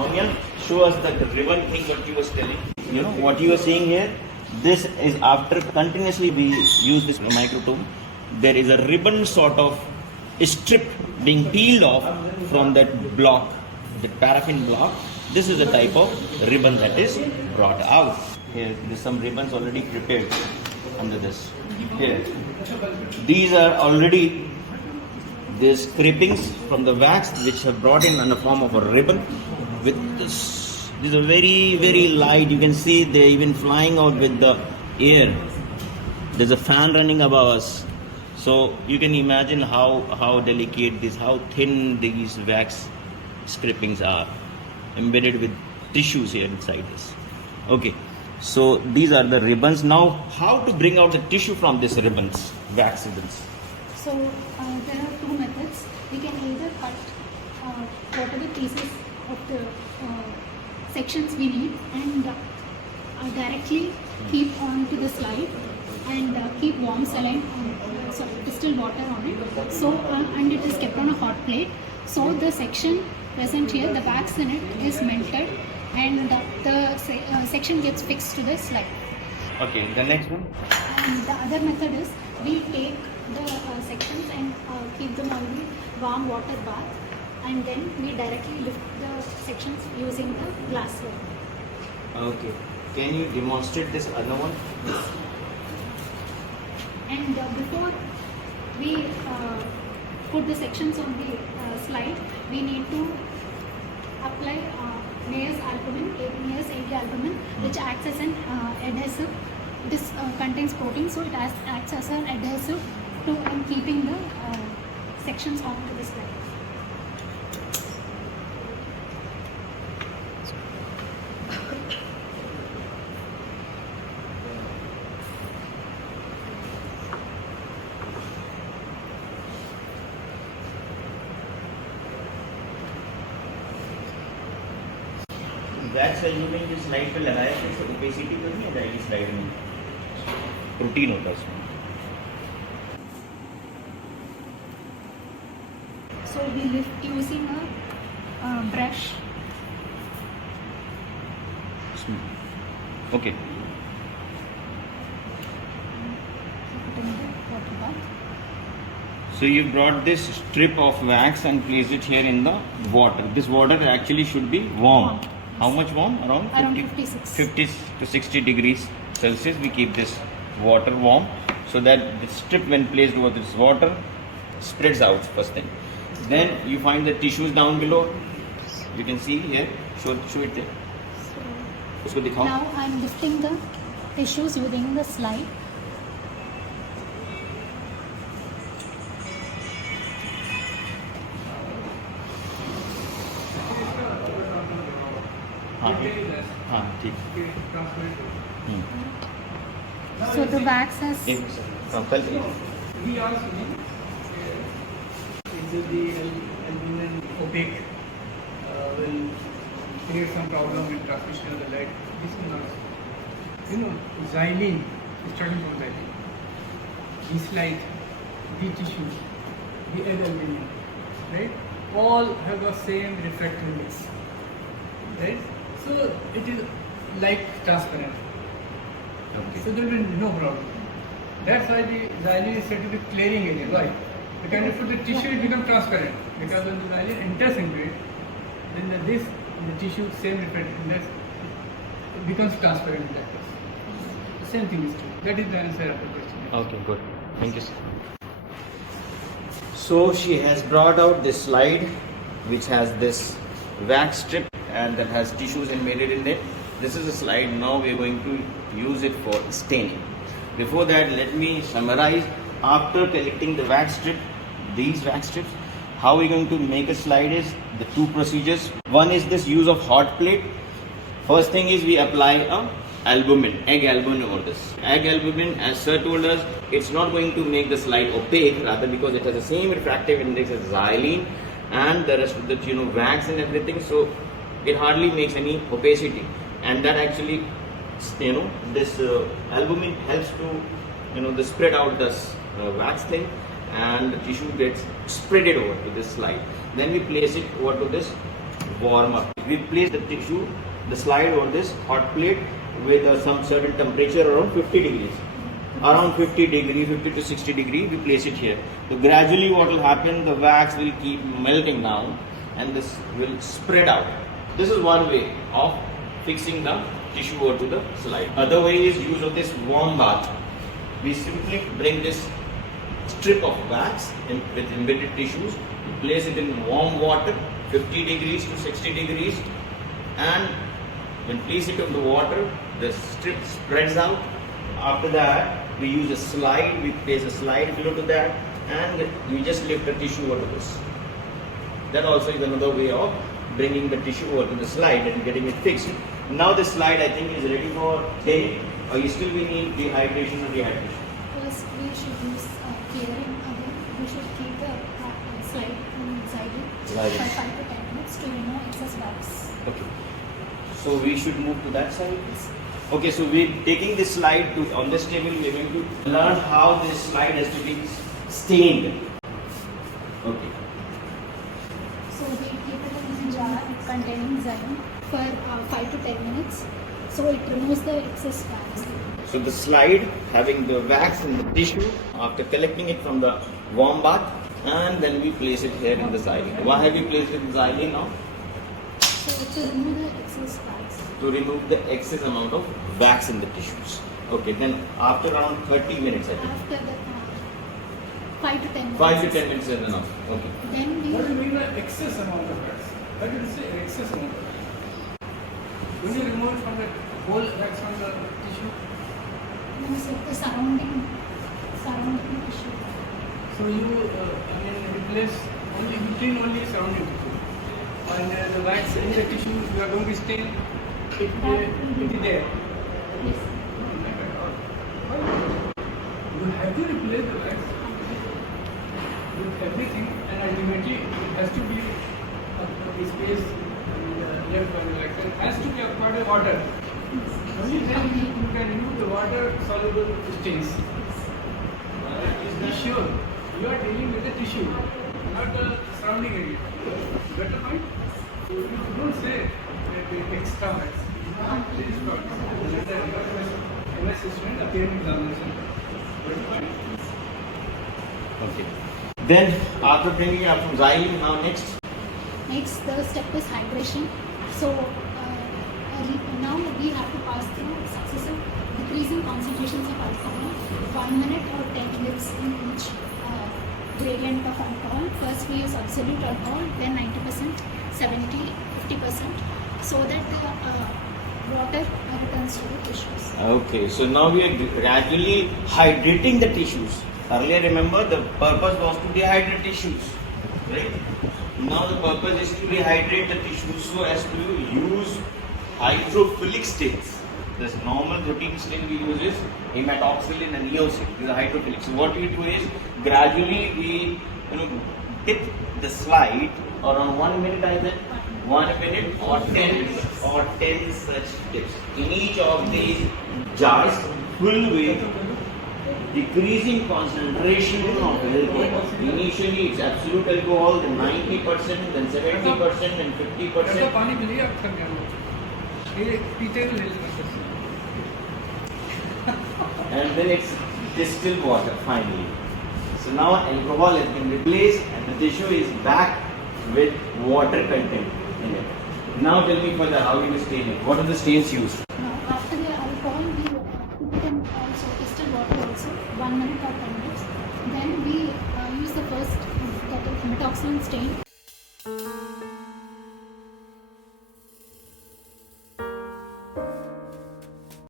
Sonia, show us the ribbon thing what you was telling. You know what you are seeing here. This is after continuously we use this microtome. There is a ribbon sort of strip being peeled off from that block, the paraffin block. This is the type of ribbon that is brought out. Here, there's some ribbons already prepared under this. Here, these are already the scrapings from the wax which are brought in the form of a ribbon with this. These are very light. You can see they're even flying out with the air. There's a fan running above us. So you can imagine how delicate this, how thin these wax scrapings are, embedded with tissues here inside this. Okay, so these are the ribbons. Now, how to bring out the tissue from these ribbons, wax ribbons? So there are two methods. We can either cut whatever pieces of the sections we need and directly keep onto the slide and keep warm saline, distilled water on it. So and it is kept on a hot plate. So the section present here, the wax in it is melted, and the section gets fixed to the slide. Okay, the next one. And the other method is we take the sections and keep them on the warm water bath, and then we directly lift the sections using the glass one. Okay, can you demonstrate this other one? And before we put the sections on the slide, we need to apply Immerse albumin, Immerse albumin, which acts as an adhesive. This contains protein, so it acts as an adhesive to keeping the sections onto the slide. Wax albumin जो slide पे लगाया है इससे opacity तो नहीं आ जाएगी slide में, protein होता है उसमें. So we lift using a brush. Okay. So you brought this strip of wax and placed it here in the water. This water actually should be warm. How much warm? Around 50 to 60 degrees Celsius. We keep this water warm so that the strip, when placed over this water, spreads out first thing. Then you find the tissues down below. You can see here. Show it there. So, now I am lifting the tissues using the slide. So the wax has. We also know the aluminum opaque will create some problem with transmission of the light. This is not. You know, xylene, starting from xylene. This light, the tissues, the aluminum, right? All have the same refractive index, right? So it is like transparent. Okay. So there will be no problem. That's why the xylene is said to be clearing agent. Why? Because if the tissue it becomes transparent. Because when the xylene enters into it, then the tissue same refractive index becomes transparent in that case. The same thing is true. That is the answer of the question. Okay, good. Thank you, sir. So she has brought out this slide which has this wax strip and that has tissues embedded in it. This is a slide. Now we are going to use it for staining. Before that, let me summarize. After collecting the wax strip, these wax strips, how we are going to make a slide is the two procedures. One is this use of hot plate. First thing is we apply a albumin, egg albumin over this. Egg albumin, as sir told us, it's not going to make the slide opaque, rather because it has the same refractive index as xylene and the rest of the wax and everything, so it hardly makes any opacity. And that actually, this albumin helps to, spread out this wax thing, and the tissue gets spreaded over to this slide. Then we place it over to this warm up. We place the tissue, the slide over this hot plate with some certain temperature around 50 degrees. Around 50 degree, 50 to 60 degree, we place it here. So gradually what will happen, the wax will keep melting down and this will spread out. This is one way of fixing the tissue over to the slide. Other way is use of this warm bath. We simply bring this strip of wax with embedded tissues, place it in warm water, 50 degrees to 60 degrees, and when place it on the water, the strip spreads out. After that, we use a slide, we place a slide below to that, and we just lift the tissue over to this. That also is another way of bringing the tissue over to the slide and getting it fixed. Now the slide I think is ready for tanning, or you still we need dehydration or rehydration? First, we should use clearing again. We should keep the slide inside it Right. for 5 to 10 minutes to remove excess wax. Okay. So we should move to that side. Okay, so we're taking this slide to on this table. We're going to learn how this slide has to be stained. Okay. So we keep it in a jar containing xylene for 5 to 10 minutes. So it removes the excess wax. So the slide having the wax in the tissue after collecting it from the warm bath, and then we place it here in the xylene. Why have we placed it in xylene now? So to remove the excess wax. To remove the excess amount of wax in the tissues. Okay, then after around 30 minutes I think. After the 5 to 10 minutes. 5 to 10 minutes is enough. Okay. Then we What do you mean by excess amount of wax? Why do you say excess amount of wax? When you remove it from the whole wax from the tissue, the surrounding tissue. so you replace only, you clean only surrounding tissue. And the wax in the tissue you are going to stain, it will be there. Yes. You have to replace the wax with everything, and ultimately it has to be a space left by the wax. It has to be occupied by water. Only then you can remove the water soluble stains. Be sure you are dealing with the tissue, not the surrounding area. Got the point? So you don't say that it extra wax. This is not. Let the Immerse student appear in examination. Got the point? Okay. Then after bringing up from xylene, now next. Next, the step is hydration. So now we have to pass through successive decreasing concentrations of alcohol, 1 minute or 10 minutes in each gradient of alcohol. First we use absolute alcohol, then 90%, 70, 50%, so that the water returns to the tissues. Okay, so now we are gradually hydrating the tissues. Earlier, remember, the purpose was to dehydrate tissues, right? Now the purpose is to rehydrate the tissues so as to use hydrophilic stains. This normal routine stain we use is hematoxylin and eosin. These are hydrophilic. So what we do is gradually we dip the slide around 1 minute either, 1 minute or 10 such dips. In each of these jars full with decreasing concentration of alcohol. Initially it's absolute alcohol, then 90%, then 70%, then 50%. पानी पिलिए आप थक गए ये पीते तो ले सकते And then it's distilled water finally. So now alcohol has been replaced and the tissue is back with water content in it. Now tell me further how you stain it. What are the stains used? Now after the alcohol we put in also distilled water also, 1 minute or 10 minutes. Then we use the first that is hematoxylin stain.